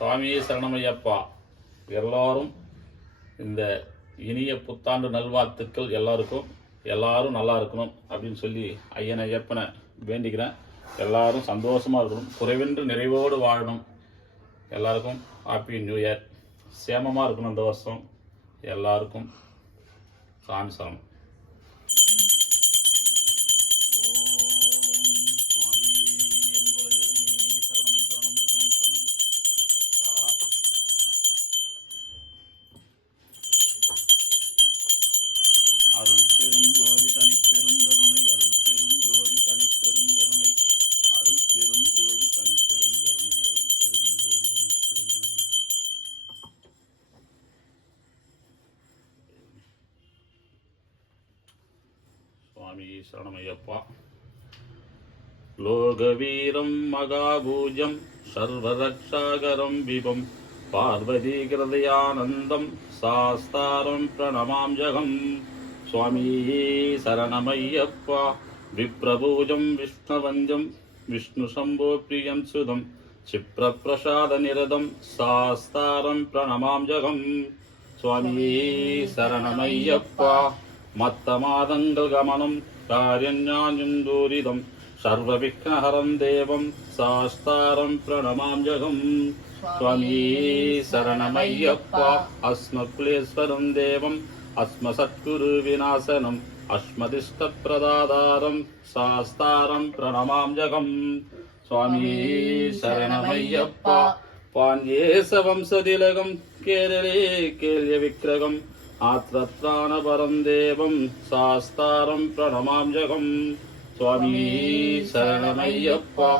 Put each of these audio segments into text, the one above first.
சுவாமியே சரணமையப்பா. எல்லாரும் இந்த இனிய புத்தாண்டு நல்வாழ்த்துக்கள். எல்லாரும் நல்லா இருக்கணும் அப்படின்னு சொல்லி ஐயனை ஐயப்பனை வேண்டிக்கிறேன். எல்லாரும் சந்தோஷமாக இருக்கணும், குறைவின்றி நிறைவோடு வாழணும். எல்லாருக்கும் ஹாப்பி நியூ இயர். சேமமாக இருக்கணும் இந்த வருஷம். எல்லாருக்கும் சாமி சரணம். அருள் பெரும் ஜோதி தனி பெருங்கருணை, அருள் பெரும் ஜோதி தனி பெருங்கருணை, அருள் பெரும் ஜோதி தனி பெருங்கருணை, அருள் பெரும் ஜோதி தனி பெருங்கருணை. சுவாமி சரணமையப்பா. லோகவீரம் மகாபூஜம் சர்வரக்ஷாகரம் விபம் பார்வதி கிருதயானந்தம் சாஸ்தாரம் பிரணமாம்ஜகம். சுவாமியே சரணமையப்பா. விப்ரபூஜம் விஷ்ணவஞ்சம் விஷ்ணு சம்போ பிரியம் சுதம் சிப்ரபிரசாத நிரதம் சாஸ்தாரம் பிரணமாம்ஜகம். சுவாமியே சரணமையப்பா. மத்த மாதங்கள் கமனம் காரியஞானந்தூரிதம் சர்வ விக்னஹரம் தேவம் சாஸ்தாரம் பிரணமாம்ஜகம். சுவாமியே சரணமையப்பா. அஸ்மகுலேஸ்வரம் தேவம் அஸ்மசத்குரு விநாசனம் அஸ்மதிஷ்டப்பிரதாதாரம் சாஸ்தாரம் பிரணமாம்ஜகம். சுவாமியே சரணமையப்பா. பாஞ்சேச வம்சதிலகம் கேரளே கேள்ய விக்கிரகம் ஆத்ரத்ராணபரம் தேவம் சாஸ்தாரம் பிரணமாம்ஜகம். சுவாமியே சரணமையப்பா.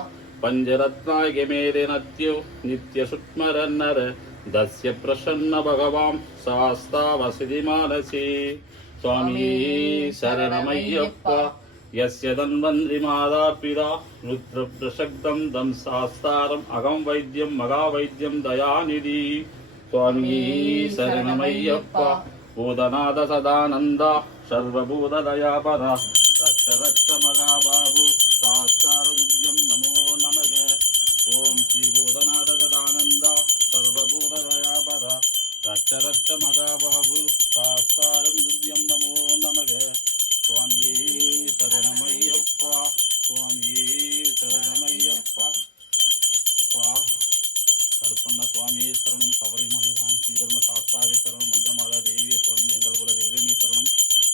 பஞ்சரத்னாயகமேதே நத்யோ நித்ய சுக்மரன்னர தஸ்ய பிரசன்ன பகவான் சாஸ்தாவசிதி மானசி. சுவாமியே சரணமையப்பா. யஸ்ய தன்வந்திரி மாதா பிதா ருத்ர பிரசக்தம் தம் சாஸ்தாரம் அகம் வைத்தியம் மகாவைத்தியம் தயாநிதி. சுவாமியே சரணமையப்பா. பூதநாத சதானந்தா சர்வபூத தயாபரா ரக்ஷ ரக்ஷ மகாபாபு சாஸ்தாரதுப்யம் நமோ நமக. ஓம் ஸ்ரீ பூதநாத சதானந்தா சர்வபூத தயாபரா ரக்ஷ ரக்ஷ மகாபாபு சாஸ்தாரம் துப்யம் நமோ நமக. சுவாமியே சரணமையப்பா. சுவாமியே சரணமையப்பா. கருப்பண்ண சுவாமியே சரணம். சபரிமலைதான் ஸ்ரீதர்ம சாஸ்தாவே சரணம். மஞ்சமாலா தேவியே சரணம். எங்கள் குல தெய்வமே சரணம்.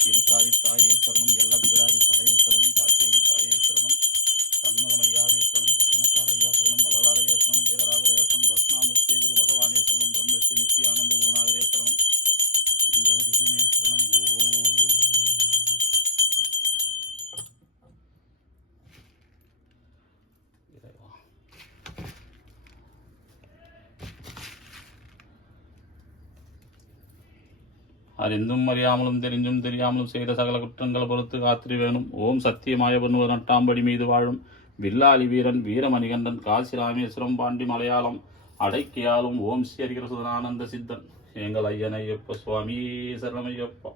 இருசாரி தாயே சரணம். எல்லா பிடாரி தாயே சரணம். தாக்கேரி தாயே சரணம். சண்முகமையாவே சரணம். சத்தியனப்பாரையா சரணம். வள்ளலாரையா சரணம். வீரராகரையா சரணம். தட்சிணாமூர்த்தியே குரு பகவானே சரணம். பிரம்மஸ்ரீ நித்யானந்த குருநாதரே சரணம். எங்கள் தெய்வமே சரணம். அறிந்தும் அறியாமலும் தெரிஞ்சும் தெரியாமலும் செய்த சகல குற்றங்கள் பொறுத்து காத்திரி வேணும். ஓம் சத்தியமாய பொன்னுவர் நட்டாம்படி மீது வாழும் வில்லாளி வீரன் வீரமணிகண்டன் காசி ராமேஸ்வரம் பாண்டி மலையாளம் அடைக்கியாலும் ஓம் ஸ்ரீ ஹரிகர சுதனானந்த சித்தன் எங்கள் ஐயனையப்ப. சுவாமி சரணமையப்பா.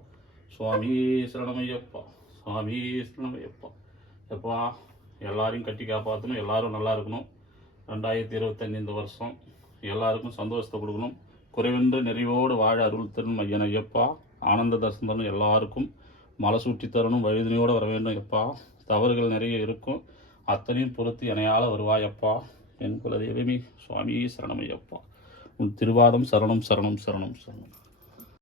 சுவாமி சரணமையப்பா. சுவாமி சரணமையப்பா. எப்பா எல்லாரையும் கட்டி காப்பாற்றணும். எல்லாரும் நல்லா இருக்கணும். 2025 இந்த வருஷம் எல்லாருக்கும் சந்தோஷத்தை கொடுக்கணும். குறைவின்றி நிறைவோடு வாழ அருள் தரும் ஐயன் ஐயப்பா. ஆனந்த தரிசனம் தரணும். எல்லாருக்கும் மலை சூட்டி தரணும். வழிதனையோடு வர வேண்டும் எப்பா. தவறுகள் நிறைய இருக்கும், அத்தனையும் பொறுத்து இணையால் வருவாயப்பா. என் குல தெய்வமே சுவாமி சரணமையப்பா. உன் திருவாதம் சரணம் சரணம் சரணம் சரணம்.